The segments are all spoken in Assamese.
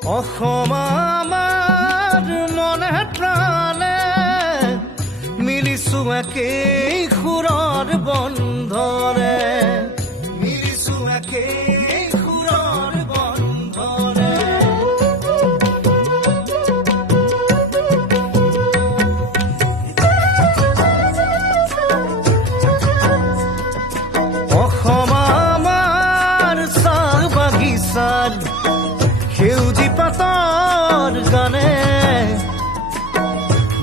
অসম আমাৰ মনে প্ৰাণে মিলিছো একেই সুৰৰ বন্ধৰে মিলিছো একেই সুৰৰ বন্ধৰে অসম আমাৰ চাহ বাগিচাৰ সেউজী পাতৰ গানে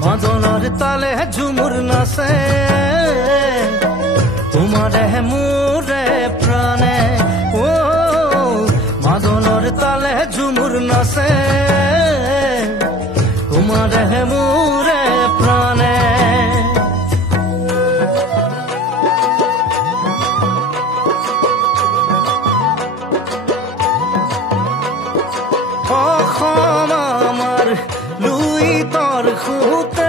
মাদনৰ তালে ঝুমুৰ নাচে তোমাৰে মোৰে প্ৰাণে ও মাদনৰ তালে ঝুমুৰ নাচে তোমাৰে মোৰে প্ৰাণে অসম আমাৰ লুইতৰ খুঁতে